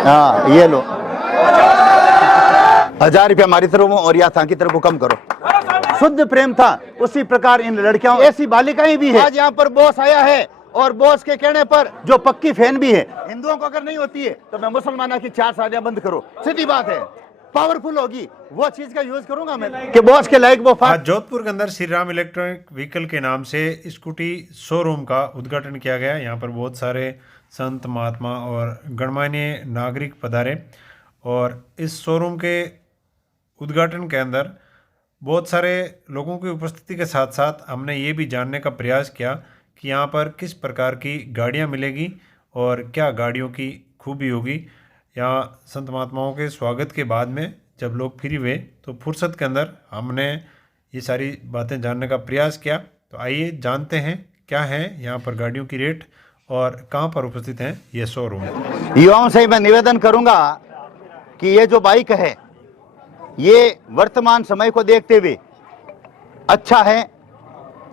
हाँ ये लो 1000 रुपया हमारी तरफ और या था की तरफ को कम करो। शुद्ध प्रेम था, उसी प्रकार इन लड़कियों ऐसी बालिकाएं भी है। आज यहाँ पर बॉस आया है और बॉस के कहने पर जो पक्की फैन भी है, हिंदुओं को अगर नहीं होती है तो मैं मुसलमानों की 4 शादियां बंद करो, सीधी बात है। पावरफुल होगी वो चीज का यूज करूंगा मैं कि बॉस के लायक वो। आज जोधपुर के अंदर श्री राम इलेक्ट्रॉनिक व्हीकल के नाम से स्कूटी शोरूम का उद्घाटन किया गया। यहाँ पर बहुत सारे संत महात्मा और गणमान्य नागरिक पधारे और इस शोरूम के उद्घाटन के अंदर बहुत सारे लोगों की उपस्थिति के साथ साथ हमने ये भी जानने का प्रयास किया कि यहाँ पर किस प्रकार की गाड़ियाँ मिलेगी और क्या गाड़ियों की खूबी होगी। यहाँ संत महात्माओं के स्वागत के बाद में जब लोग फ्री हुए तो फुर्सत के अंदर हमने ये सारी बातें जानने का प्रयास किया। तो आइए जानते हैं क्या है यहाँ पर गाड़ियों की रेट और कहाँ पर उपस्थित हैं ये शोरूम। युवाओं से मैं निवेदन करूंगा कि ये जो बाइक है ये वर्तमान समय को देखते हुए अच्छा है।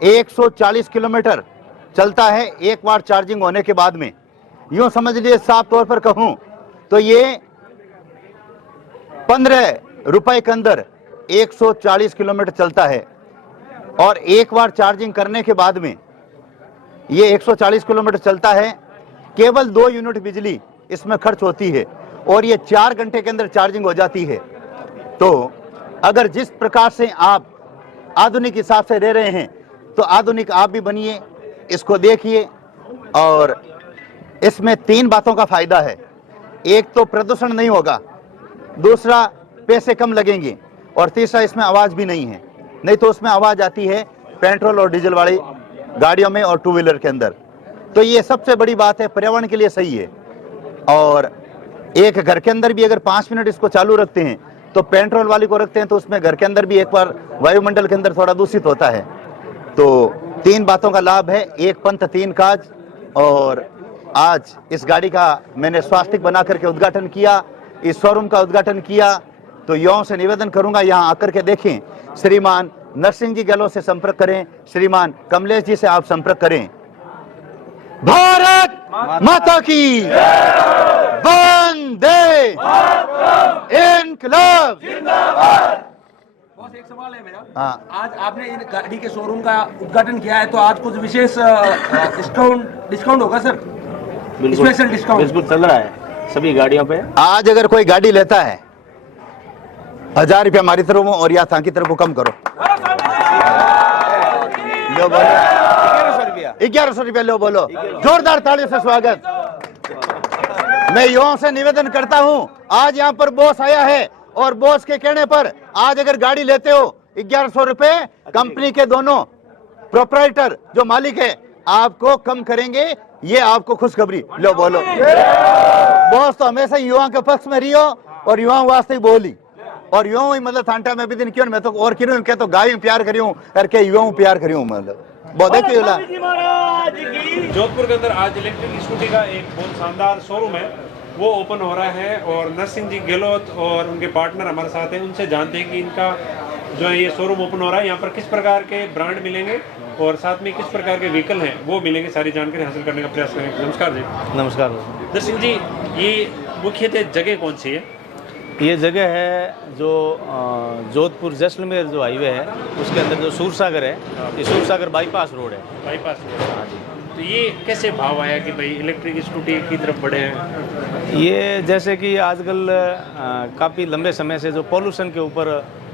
140 किलोमीटर चलता है एक बार चार्जिंग होने के बाद में। यूं समझ लीजिए साफ तौर पर कहूं तो ये 15 रुपए के अंदर 140 किलोमीटर चलता है और एक बार चार्जिंग करने के बाद में ये 140 किलोमीटर चलता है। केवल 2 यूनिट बिजली इसमें खर्च होती है और ये 4 घंटे के अंदर चार्जिंग हो जाती है। तो अगर जिस प्रकार से आप आधुनिक हिसाब से रह रहे हैं तो आधुनिक आप भी बनिए, इसको देखिए। और इसमें 3 बातों का फायदा है। एक तो प्रदूषण नहीं होगा, दूसरा पैसे कम लगेंगे और तीसरा इसमें आवाज़ भी नहीं है। नहीं तो उसमें आवाज़ आती है पेट्रोल और डीजल वाली गाड़ियों में और 2 व्हीलर के अंदर। तो ये सबसे बड़ी बात है, पर्यावरण के लिए सही है। और एक घर के अंदर भी अगर 5 मिनट इसको चालू रखते हैं तो पेट्रोल वाली को रखते हैं तो उसमें घर के अंदर भी एक बार वायुमंडल के अंदर थोड़ा दूषित होता है। तो 3 बातों का लाभ है, एक पंथ 3 काज। और आज इस गाड़ी का मैंने स्वास्तिक बना करके उद्घाटन किया, इस शोरूम का उद्घाटन किया। तो युवाओं से निवेदन करूंगा यहाँ आकर के देखें। श्रीमान नरसिंह जी गहलोत से संपर्क करें, श्रीमान कमलेश जी से आप संपर्क करें। भारत माता की वंदे इंकलाब। बॉस एक सवाल है मेरा। हाँ, आज आपने इन गाड़ी के शोरूम का उद्घाटन किया है तो आज कुछ विशेष डिस्काउंट होगा सर? स्पेशल डिस्काउंट बिल्कुल चल रहा है सभी गाड़ियों पे। आज अगर कोई गाड़ी लेता है 1000 रुपया हमारी तरफ और या था की तरफ को कम करो। लो बोलो 1100 रुपया लो बोलो। जोरदार तालियों से स्वागत। मैं युवाओं से निवेदन करता हूं, आज यहां पर बॉस आया है और बॉस के कहने पर आज अगर गाड़ी लेते हो 1100 रुपए कंपनी के दोनों प्रोप्राइटर जो मालिक है आपको कम करेंगे। ये आपको खुशखबरी। लो बोलो। बॉस तो हमेशा युवाओं के पक्ष में रियो और युवाओं वास्ते ही बोली और युवाओं ही मतलब थांटा में भी दिन क्यों मैं तो और क्यों क्या तो गाय प्यार करियो करके युवाओं प्यार करियो मतलब बहुत देखिए। जोधपुर के अंदर आज इलेक्ट्रिक स्कूटी का एक बहुत शानदार शोरूम है, वो ओपन हो रहा है और नरसिंह जी गहलोत और उनके पार्टनर हमारे साथ हैं। उनसे जानते हैं कि इनका जो है ये शोरूम ओपन हो रहा है, यहाँ पर किस प्रकार के ब्रांड मिलेंगे और साथ में किस प्रकार के व्हीकल हैं वो मिलेंगे। सारी जानकारी हासिल करने का प्रयास करेंगे। नमस्कार जी। नमस्कार। नरसिंह जी, ये मुख्यतः जगह कौन सी है? ये जगह है जो जोधपुर जैसलमेर जो हाईवे है उसके अंदर जो सूरसागर है, ये सूरसागर बाईपास रोड है। Bypass road. हाँ जी। तो ये कैसे भाव आया कि भाई इलेक्ट्रिक स्कूटी की तरफ बढ़े हैं? ये जैसे कि आजकल काफ़ी लंबे समय से जो पॉल्यूशन के ऊपर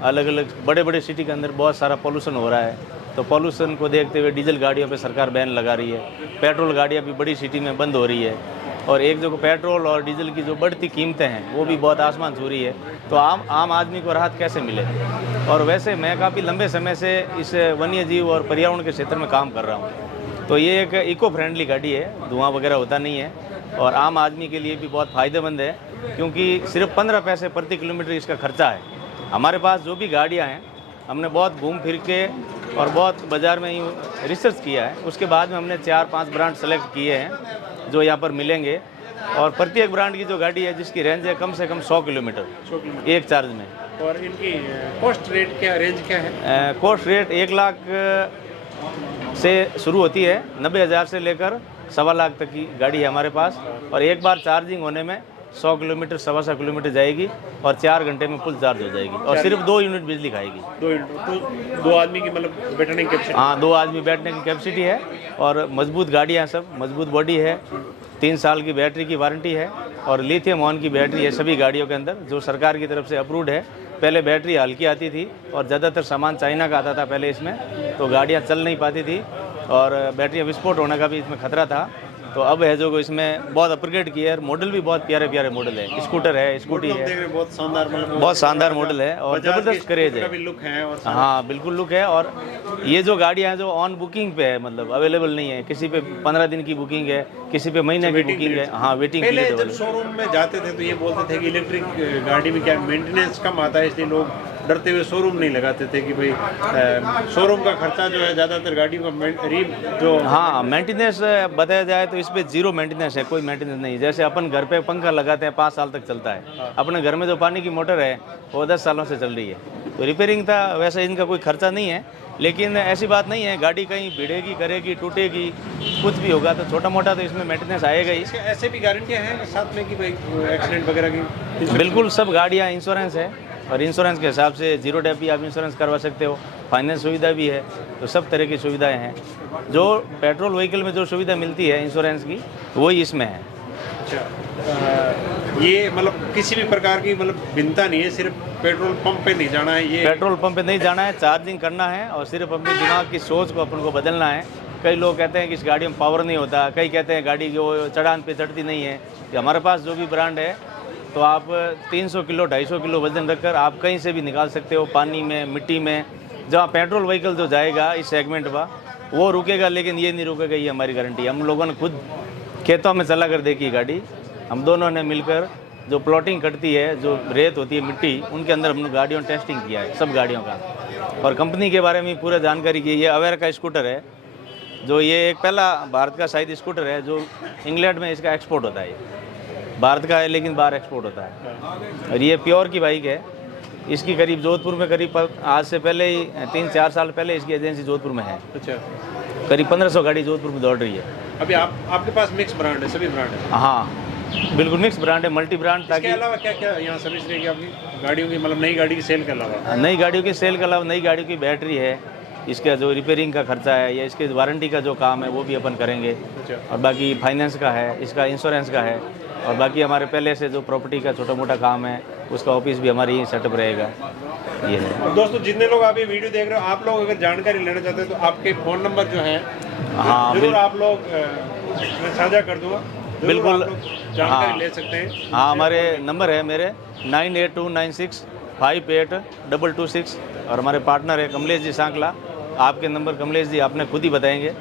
अलग अलग बड़े बड़े सिटी के अंदर बहुत सारा पॉल्यूशन हो रहा है, तो पॉल्यूशन को देखते हुए डीजल गाड़ियों पे सरकार बैन लगा रही है। पेट्रोल गाड़ियाँ भी बड़ी सिटी में बंद हो रही है और एक जो पेट्रोल और डीजल की जो बढ़ती कीमतें हैं वो भी बहुत आसमान छू रही है। तो आम आदमी को राहत कैसे मिले? और वैसे मैं काफ़ी लंबे समय से इस वन्य जीव और पर्यावरण के क्षेत्र में काम कर रहा हूँ। तो ये एक इको फ्रेंडली गाड़ी है, धुआं वगैरह होता नहीं है और आम आदमी के लिए भी बहुत फ़ायदेमंद है क्योंकि सिर्फ 15 पैसे प्रति किलोमीटर इसका खर्चा है। हमारे पास जो भी गाड़ियाँ हैं हमने बहुत घूम फिर के और बहुत बाज़ार में ही रिसर्च किया है, उसके बाद में हमने 4-5 ब्रांड सेलेक्ट किए हैं जो यहाँ पर मिलेंगे। और प्रत्येक ब्रांड की जो गाड़ी है जिसकी रेंज है कम से कम 100 किलोमीटर एक चार्ज में। और इनकी कॉस्ट रेट क्या, रेंज क्या है? कॉस्ट रेट 1 लाख से शुरू होती है, 90,000 से लेकर 1.25 लाख तक की गाड़ी है हमारे पास। और एक बार चार्जिंग होने में 100 किलोमीटर 125 किलोमीटर जाएगी और 4 घंटे में फुल चार्ज हो जाएगी और सिर्फ 2 यूनिट बिजली खाएगी। 2 यूनिट तो 2 आदमी की मतलब बैठने की कैपेसिटी। हाँ, 2 आदमी बैठने की कैपेसिटी है और मजबूत गाड़ियाँ, सब मजबूत बॉडी है, 3 साल की बैटरी की वारंटी है और लिथियम ऑन की बैटरी है सभी गाड़ियों के अंदर, जो सरकार की तरफ से अप्रूव्ड है। पहले बैटरी हल्की आती थी और ज़्यादातर सामान चाइना का आता था पहले इसमें, तो गाड़ियाँ चल नहीं पाती थी और बैटरी विस्फोट होने का भी इसमें खतरा था। तो अब है जो इसमें बहुत अपग्रेड किया है, मॉडल भी बहुत प्यारे प्यारे मॉडल है, स्कूटर है, स्कूटी है, बहुत शानदार मॉडल है और ज़बरदस्त क्रेज है। लुक है और हाँ बिल्कुल लुक है। और ये जो गाड़ियाँ हैं जो ऑन बुकिंग पे है, मतलब अवेलेबल नहीं है, किसी पे 15 दिन की बुकिंग है, किसी पे महीने की बुकिंग है। हाँ, वेटिंग पहले पीरियड जब शोरूम में जाते थे तो ये बोलते थे कि इलेक्ट्रिक गाड़ी में क्या मेंटेनेंस कम आता है, इसलिए लोग डरते हुए शोरूम नहीं लगाते थे कि भाई शोरूम का खर्चा जो है ज़्यादातर गाड़ियों का जो। हाँ, मेंटेनेंस बताया जाए तो इस पे जीरो मेंटेनेंस है, कोई मेंटेनेंस नहीं। जैसे अपन घर पे पंखा लगाते हैं 5 साल तक चलता है, अपने घर में जो पानी की मोटर है वो 10 सालों से चल रही है, तो रिपेयरिंग था, वैसे इनका कोई खर्चा नहीं है। लेकिन ऐसी बात नहीं है, गाड़ी कहीं भिड़ेगी, करेगी, टूटेगी, कुछ भी होगा तो छोटा मोटा तो इसमें मेंटेनेंस आएगा ही। ऐसे भी गारंटियाँ हैं साथ में कि भाई एक्सीडेंट वगैरह की? बिल्कुल, सब गाड़ियाँ इंश्योरेंस है और इंश्योरेंस के हिसाब से 0 डेप भी आप इंश्योरेंस करवा सकते हो, फाइनेंस सुविधा भी है, तो सब तरह की सुविधाएं हैं। जो पेट्रोल व्हीकल में जो सुविधा मिलती है इंश्योरेंस की, वही इसमें है। अच्छा, ये मतलब किसी भी प्रकार की मतलब भिन्नता नहीं है, सिर्फ पेट्रोल पंप पे नहीं जाना है, ये पेट्रोल पंप पे नहीं जाना है, चार्जिंग करना है और सिर्फ अपने दिमाग की सोच को अपन को बदलना है। कई लोग कहते हैं कि इस गाड़ी में पावर नहीं होता, कई कहते हैं गाड़ी जो चढ़ान पे चढ़ती नहीं है। कि हमारे पास जो भी ब्रांड है तो आप 300 किलो 250 किलो वजन रखकर आप कहीं से भी निकाल सकते हो, पानी में, मिट्टी में। जहाँ पेट्रोल व्हीकल जो जाएगा इस सेगमेंट का वो रुकेगा, लेकिन ये नहीं रुकेगा, ये हमारी गारंटी। हम लोगों ने खुद खेतों में चला कर देखी गाड़ी, हम दोनों ने मिलकर, जो प्लॉटिंग कटती है, जो रेत होती है, मिट्टी, उनके अंदर हमने गाड़ियों ने टेस्टिंग किया है सब गाड़ियों का। और कंपनी के बारे में पूरा जानकारी की। ये अवेयर का स्कूटर है, जो ये एक पहला भारत का शायद स्कूटर है जो इंग्लैंड में इसका एक्सपोर्ट होता है। भारत का है लेकिन बाहर एक्सपोर्ट होता है। और ये प्योर की बाइक है। इसकी करीब जोधपुर में करीब आज से पहले ही 3-4 साल पहले इसकी एजेंसी जोधपुर में है। अच्छा, करीब 1500 गाड़ी जोधपुर में दौड़ रही है। अभी आपके पास मिक्स ब्रांड है, सभी ब्रांड है? हाँ बिल्कुल मिक्स ब्रांड है, मल्टी ब्रांड। ताकि अलावा क्या क्या यहाँ सर्विस रहेगी आपकी गाड़ियों की, मतलब नई गाड़ी की सेल के अलावा? नई गाड़ियों की सेल के अलावा नई गाड़ियों की बैटरी है, इसका जो रिपेयरिंग का खर्चा है या इसके वारंटी का जो काम है वो भी अपन करेंगे। और बाकी फाइनेंस का है, इसका इंश्योरेंस का है, और बाकी हमारे पहले से जो प्रॉपर्टी का छोटा मोटा काम है उसका ऑफिस भी हमारे यहीं सेटअप रहेगा। ये है। दोस्तों, जितने लोग आप ये वीडियो देख रहे हो, आप लोग अगर जानकारी लेना चाहते हैं तो आपके फ़ोन नंबर जो है हाँ जरूर आप लोग मैं साझा कर दूँगा, बिल्कुल जानकारी ले सकते हैं। हाँ, हमारे नंबर है मेरे 9829658226 और हमारे पार्टनर है कमलेश जी सांकला। आपके नंबर कमलेश जी आपने खुद ही बताएंगे।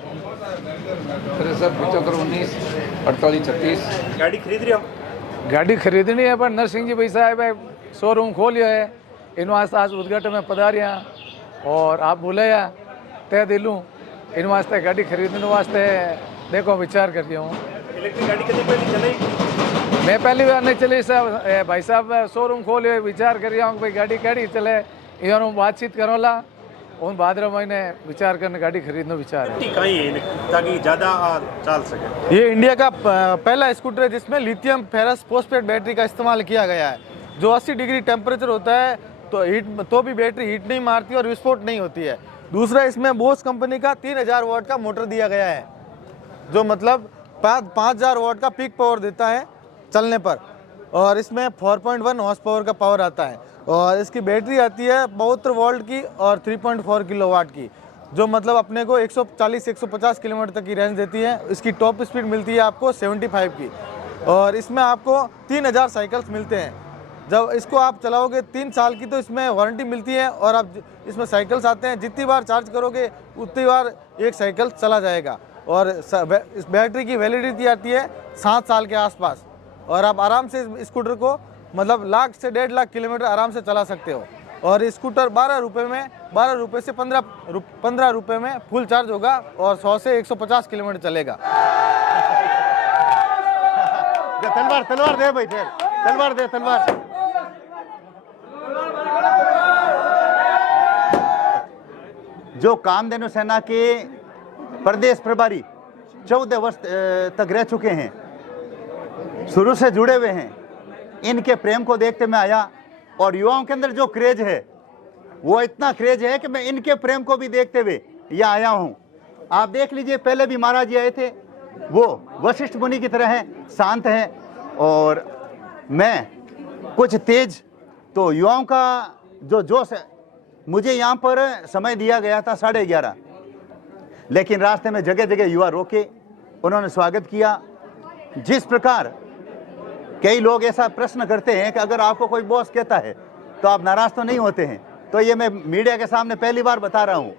73-75-19-48-36। गाड़ी खरीद रहे हो? गाड़ी खरीदनी है, पर नरसिंह जी भाई साहब शोरूम खोलियो है, इन वास्ते आज उद्घाटन में पधारिया और आप बुलाया तय दिलूँ इन वास्ते गाड़ी खरीदने वास्ते देखो विचार कर दिया हूँ। इलेक्ट्रिक गाड़ी कितनी पहले चलाई? मैं पहली बार नहीं चली साहब, भाई साहब शोरूम खोलियो, विचार कर रहा हूँ भाई गाड़ी कैडी चले, इन्होंने बातचीत करोला उन 12 महीने विचार करने गाड़ी खरीदने विचार है। कहीं है ताकि ज़्यादा चल सके। ये इंडिया का पहला स्कूटर है जिसमें लिथियम फेरस फॉस्फेट बैटरी का इस्तेमाल किया गया है, जो 80 डिग्री टेम्परेचर होता है तो भी बैटरी हीट नहीं मारती और विस्फोट नहीं होती है। दूसरा, इसमें बोस कंपनी का 3000 वाट का मोटर दिया गया है, जो मतलब 5000 वाट का पीक पावर देता है चलने पर, और इसमें 4.1 हॉर्स पावर का पावर आता है। और इसकी बैटरी आती है 72 वोल्ट की और 3.4 किलोवाट की, जो मतलब अपने को 140-150 किलोमीटर तक की रेंज देती है। इसकी टॉप स्पीड मिलती है आपको 75 की, और इसमें आपको 3000 साइकिल्स मिलते हैं। जब इसको आप चलाओगे 3 साल की तो इसमें वारंटी मिलती है, और आप इसमें साइकिल्स आते हैं, जितनी बार चार्ज करोगे उतनी बार एक साइकिल चला जाएगा। और इस बैटरी की वैलिडिटी आती है 7 साल के आसपास, और आप आराम से इस स्कूटर को मतलब 1 से 1.5 लाख किलोमीटर आराम से चला सकते हो। और स्कूटर 12 रुपये से 15 रुपये में फुल चार्ज होगा और 100 से 150 किलोमीटर चलेगा। तलवार दे भाई, तलवार दे, तलवार। जो कामधेनु सेना के प्रदेश प्रभारी 14 वर्ष तक रह चुके हैं, शुरू से जुड़े हुए हैं, इनके प्रेम को देखते मैं आया, और युवाओं के अंदर जो क्रेज है वो इतना क्रेज है कि मैं इनके प्रेम को भी देखते हुए यहाँ आया हूँ। आप देख लीजिए, पहले भी महाराज जी आए थे, वो वशिष्ठ मुनि की तरह हैं, शांत हैं, और मैं कुछ तेज। तो युवाओं का जो जोश है, मुझे यहाँ पर समय दिया गया था 11:30, लेकिन रास्ते में जगह जगह युवा रोके, उन्होंने स्वागत किया। जिस प्रकार कई लोग ऐसा प्रश्न करते हैं कि अगर आपको कोई बॉस कहता है तो आप नाराज तो नहीं होते हैं, तो ये मैं मीडिया के सामने पहली बार बता रहा हूँ।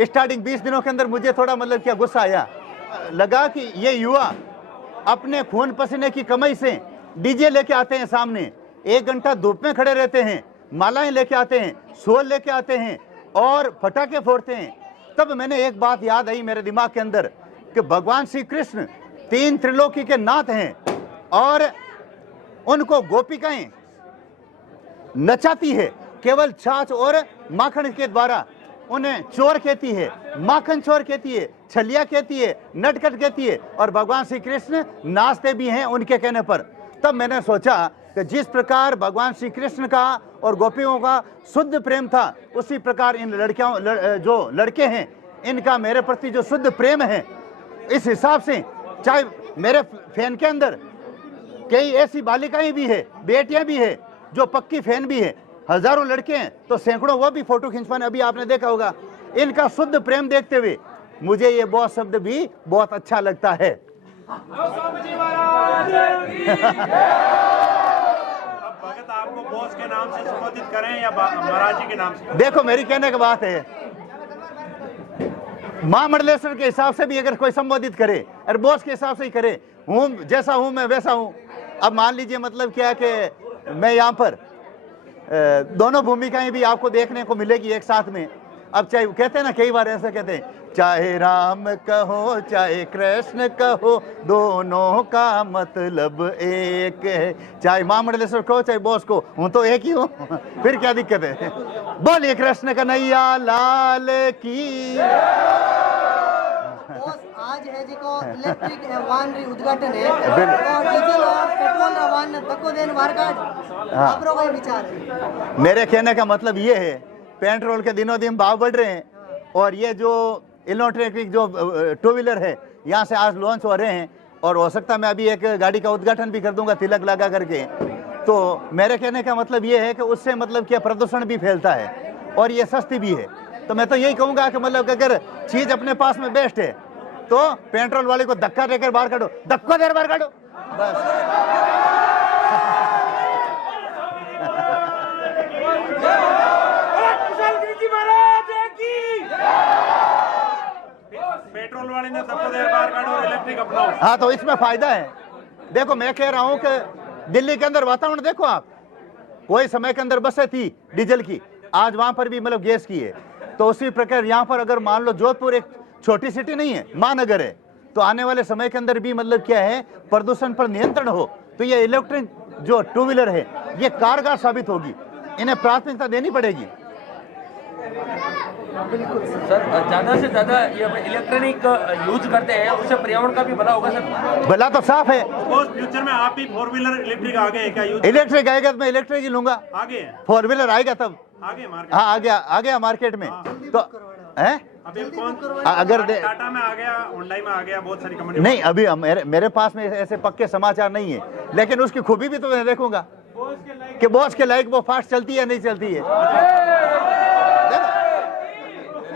स्टार्टिंग 20 दिनों के अंदर मुझे थोड़ा मतलब क्या गुस्सा आया, लगा कि ये युवा अपने खून पसीने की कमाई से डीजे लेके आते हैं सामने, 1 घंटा धूप में खड़े रहते हैं, मालाएं लेके आते हैं, शोल लेके आते हैं और पटाखे फोड़ते हैं। तब मैंने एक बात याद आई मेरे दिमाग के अंदर कि भगवान श्री कृष्ण 3 त्रिलोकी के नाथ हैं, और उनको गोपिकाएं नचाती है केवल छाछ और माखन के द्वारा। उन्हें चोर कहती है, माखन चोर कहती है, छलिया कहती है, नटखट कहती है, और भगवान श्री कृष्ण नाचते भी हैं उनके कहने पर। तब मैंने सोचा कि जिस प्रकार भगवान श्री कृष्ण का और गोपियों का शुद्ध प्रेम था, उसी प्रकार इन जो लड़के हैं, इनका मेरे प्रति जो शुद्ध प्रेम है, इस हिसाब से चाहे मेरे फैन के अंदर कई ऐसी बालिकाएं भी है, बेटियां भी है, जो पक्की फैन भी है, हजारों लड़के हैं, तो सैकड़ों वो भी फोटो खिंचवाने, अभी आपने देखा होगा। इनका शुद्ध प्रेम देखते हुए मुझे ये बॉस शब्द भी बहुत अच्छा लगता है। अब भगत आपको बॉस के नाम से संबोधित करें या महाराज जी के नाम से? देखो, मेरी कहने की बात है, मां मंडलेश्वर के हिसाब से भी अगर कोई संबोधित करे और बॉस के हिसाब से ही करे, हूं जैसा हूं मैं वैसा हूं। अब मान लीजिए मतलब क्या है कि मैं यहाँ पर दोनों भूमिकाएं भी आपको देखने को मिलेगी एक साथ में। अब चाहे कहते हैं ना, कई बार ऐसा कहते हैं, चाहे राम कहो चाहे कृष्ण कहो, दोनों का मतलब एक है। चाहे मां मंडलेश्वर कहो चाहे बॉस को, हूं तो एक ही हूं। फिर क्या दिक्कत है? बोलिए कृष्ण कन्हैया लाल की। आज है जी को इलेक्ट्रिक वाहन री उद्घाटन है और डीजल और पेट्रोल वाहन तको देन वारकाट, आप लोगों का विचार है? मेरे कहने का मतलब ये है, पेट्रोल के दिनों दिन भाव बढ़ रहे हैं, और ये जो इलेक्ट्रिक जो 2 व्हीलर है यहाँ से आज लॉन्च हो रहे हैं, और हो सकता है मैं अभी एक गाड़ी का उद्घाटन भी कर दूंगा तिलक लगा करके। तो मेरे कहने का मतलब ये है कि उससे मतलब क्या प्रदूषण भी फैलता है और ये सस्ती भी है। तो मैं तो यही कहूँगा कि मतलब अगर चीज़ अपने पास में बेस्ट है तो पेट्रोल वाले को धक्का देकर बाहर काटो, धक्का देकर बाहर काटो, बस। पेट्रोल वाले ने धक्का देकर बाहर काटो और इलेक्ट्रिक अपनाओ। हाँ, तो इसमें फायदा है। देखो, मैं कह रहा हूँ कि दिल्ली के अंदर वातावरण देखो आप, कोई समय के अंदर बसें थी डीजल की, आज वहां पर भी मतलब गैस की है। तो उसी प्रकार यहाँ पर अगर मान लो जोधपुर एक छोटी सिटी नहीं है, महानगर है, तो आने वाले समय के अंदर भी मतलब क्या है, प्रदूषण पर नियंत्रण हो, तो ये इलेक्ट्रिक जो 2 व्हीलर है ये कारगर साबित होगी। इन्हें प्राथमिकता देनी पड़ेगी। बिल्कुल सर, ज्यादा से ज्यादा ये इलेक्ट्रॉनिक यूज करते हैं, उससे पर्यावरण का भी भला होगा सर। भला तो साफ है। फ्यूचर में आप भी 4 व्हीलर इलेक्ट्रिक आ गए क्या? यूज इलेक्ट्रिक आएगा तो मैं इलेक्ट्रिक ही लूंगा। आगे 4 व्हीलर आएगा तब आगे मार्केट। हाँ, आ गया मार्केट में। तो है अभी कौन अगर टाटा में आ गया, हुंडई में आ गया, बहुत सारी कंपनी। नहीं, अभी मेरे पास में ऐसे पक्के समाचार नहीं है, लेकिन उसकी खूबी भी तो मैं देखूंगा कि बॉस के लायक वो फास्ट चलती है नहीं चलती है।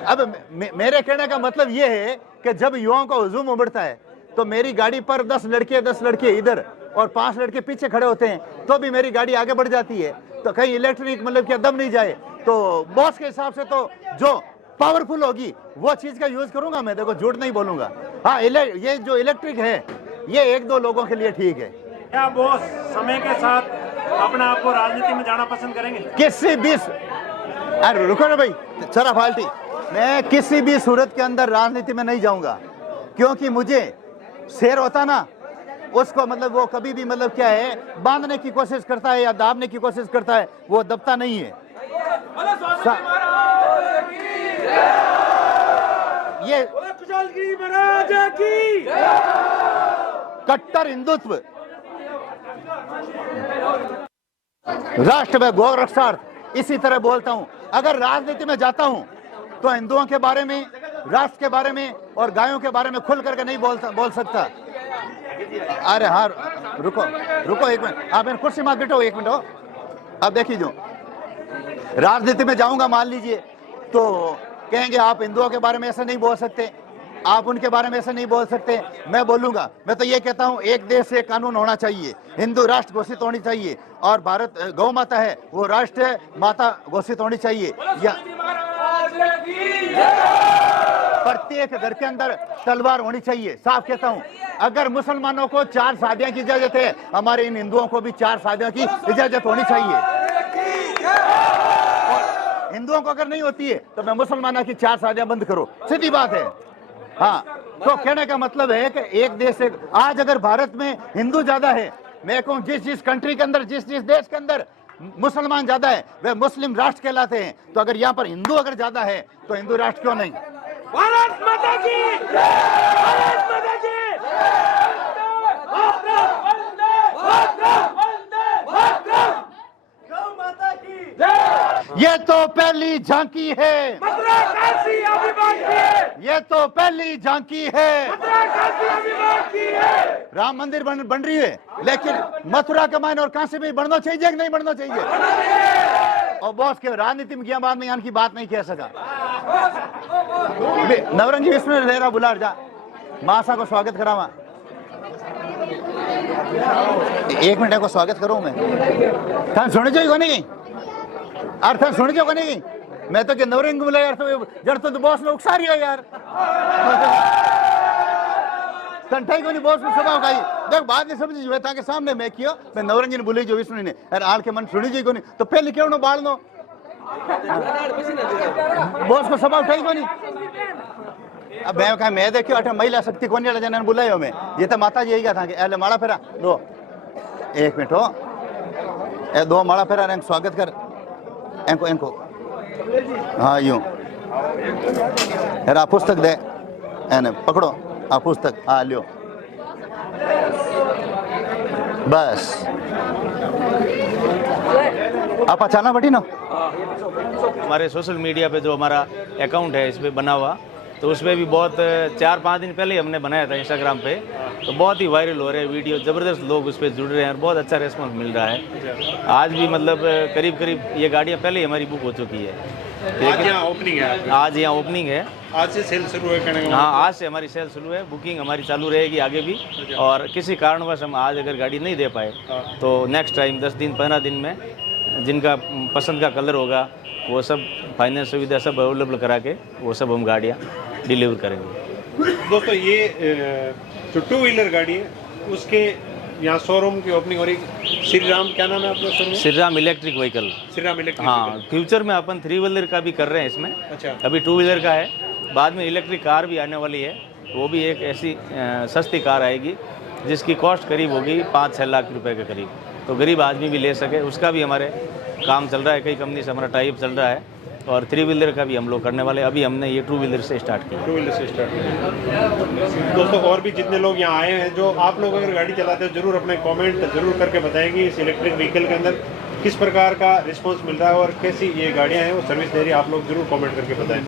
अब मेरे कहने का मतलब ये है कि जब युवाओं का हुजूम उमड़ता है तो मेरी गाड़ी पर 10 लड़के इधर और 5 लड़के पीछे खड़े होते हैं, तो भी मेरी गाड़ी आगे बढ़ जाती है। तो कहीं इलेक्ट्रिक मतलब क्या दम नहीं जाए, तो बॉस के हिसाब से तो जो पावरफुल होगी वो चीज का यूज करूंगा मैं। देखो, झूठ नहीं बोलूंगा। हाँ, ये जो इलेक्ट्रिक है ये 1-2 लोगों के लिए ठीक है। क्या बॉस समय के साथ अपने आप को राजनीति में जाना पसंद करेंगे? किसी भी, अरे रुको ना भाई, चरा फाल्टी, मैं किसी भी सूरत के अंदर राजनीति में नहीं जाऊंगा, क्योंकि मुझे शेर होता ना, उसको मतलब वो कभी भी मतलब क्या है, बांधने की कोशिश करता है या दाबने की कोशिश करता है, वो दबता नहीं है। ये कट्टर हिंदुत्व राष्ट्र व गौ रक्षार्थ इसी तरह बोलता हूं। अगर राजनीति में जाता हूं तो हिंदुओं के बारे में, राष्ट्र के बारे में और गायों के बारे में खुल करके नहीं बोल सकता। अरे हाँ, रुको रुको एक मिनट, आप इन कुर्सी मत बैठो, एक मिनट हो। अब देखिए, जो राजनीति में जाऊंगा मान लीजिए तो कहेंगे आप हिंदुओं के बारे में ऐसा नहीं बोल सकते, आप उनके बारे में ऐसा नहीं बोल सकते। मैं बोलूंगा, मैं तो ये कहता हूं एक देश एक कानून होना चाहिए, हिंदू राष्ट्र घोषित होनी चाहिए और भारत गौ माता है वो राष्ट्र माता घोषित होनी चाहिए। या प्रत्येक घर के अंदर तलवार होनी चाहिए। साफ कहता हूं, अगर मुसलमानों को 4 शादियां की इजाजत है, हमारे इन हिंदुओं को भी 4 शादियों की इजाजत होनी चाहिए। और हिंदुओं को अगर नहीं होती है तो मैं मुसलमानों की 4 शादियां बंद करो, सीधी बात है। हाँ, तो कहने का मतलब है कि एक देश एक, आज अगर भारत में हिंदू ज्यादा है, मैं कहूं जिस कंट्री के अंदर, जिस देश के अंदर मुसलमान ज्यादा है वे मुस्लिम राष्ट्र कहलाते हैं। तो अगर यहाँ पर हिंदू अगर ज्यादा है तो हिंदू राष्ट्र क्यों नहीं? भारत माता की जय! भारत माता की ये तो पहली झांकी है, मथुरा काशी अभी बाकी है, ये तो पहली झांकी है। मथुरा काशी अभी बाकी है। राम मंदिर बन रही है, लेकिन मथुरा का मायने और काशी में बढ़ना चाहिए कि नहीं बढ़ना चाहिए? और बॉस के राजनीति में किया बाद में यहाँ की बात नहीं कह सका। नवरंगी विष्णु लेरा बुलार जा मासा को स्वागत करावा। एक मिनट को स्वागत करूं मैं। थान सुन जो को नहीं यार, थान सुन जो को नहीं। मैं तो क्या नवरंगी बुला यार, तो जड़ तो बॉस ने उकसा रही है यार। कंठाई को नहीं बॉस को स्वभाव का ही देख बात नहीं समझी जो ताके सामने मैं कियो मैं नवरंगी ने बुलाई जो विष्णु ने यार आल के मन सुनी जी को नहीं तो पहले क्यों ना बाल नो बॉस को स्वभाव उठाई को नहीं। अब मैं कहा मैं देखियो अठे महिला शक्ति कोनी वाला जन बुलायो मैं ये तो माता जी यही था कि एले माला फेरा दो, एक मिनट हो ए 2 माला फेरा रंग स्वागत कर इनको हाँ यूं यार आप पुस्तक दे एने पकड़ो आप पुस्तक हाँ लियो बस आप अचानक बैठी ना। हमारे सोशल मीडिया पे जो हमारा अकाउंट है इस पे बना हुआ तो उसमें भी बहुत 4-5 दिन पहले ही हमने बनाया था इंस्टाग्राम पे, तो बहुत ही वायरल हो रहे हैं वीडियो, ज़बरदस्त लोग उस पर जुड़ रहे हैं और बहुत अच्छा रिस्पॉन्स मिल रहा है। आज भी मतलब करीब ये गाड़ियाँ पहले ही हमारी बुक हो चुकी है। आज यहाँ ओपनिंग है, आज यहाँ ओपनिंग है, आज से सेल शुरू है। हाँ, आज से हमारी सेल शुरू है, बुकिंग हमारी चालू रहेगी आगे भी। और किसी कारणवश हम आज अगर गाड़ी नहीं दे पाए तो नेक्स्ट टाइम 10 दिन 15 दिन में जिनका पसंद का कलर होगा वो सब फाइनेंस सुविधा सब अवेलेबल करा के वो सब हम गाड़ियाँ डिलीवर करेंगे। दोस्तों ये जो 2 व्हीलर गाड़ी है उसके यहाँ शोरूम की ओपनिंग हो रही। श्री राम क्या नाम है आपका showroom? Shri Ram electric vehicle. Shri Ram electric. हाँ, फ्यूचर में अपन 3 व्हीलर का भी कर रहे हैं इसमें। अच्छा। अभी 2 व्हीलर का है, बाद में इलेक्ट्रिक कार भी आने वाली है। वो भी एक ऐसी सस्ती कार आएगी जिसकी कॉस्ट करीब होगी 5-6 लाख रुपए के करीब, तो गरीब आदमी भी ले सके, उसका भी हमारे काम चल रहा है। कई कंपनी से हमारा टाइप चल रहा है और 3 व्हीलर का भी हम लोग करने वाले। अभी हमने ये 2 व्हीलर से स्टार्ट किया। 2 व्हीलर से स्टार्ट किया। दोस्तों और भी जितने लोग यहाँ आए हैं, जो आप लोग अगर गाड़ी चलाते हो जरूर अपने कमेंट जरूर करके बताएंगे इस इलेक्ट्रिक व्हीकल के अंदर किस प्रकार का रिस्पांस मिल रहा है और कैसी ये गाड़ियाँ हैं वो सर्विस दे रही है, आप लोग जरूर कमेंट करके बताएं।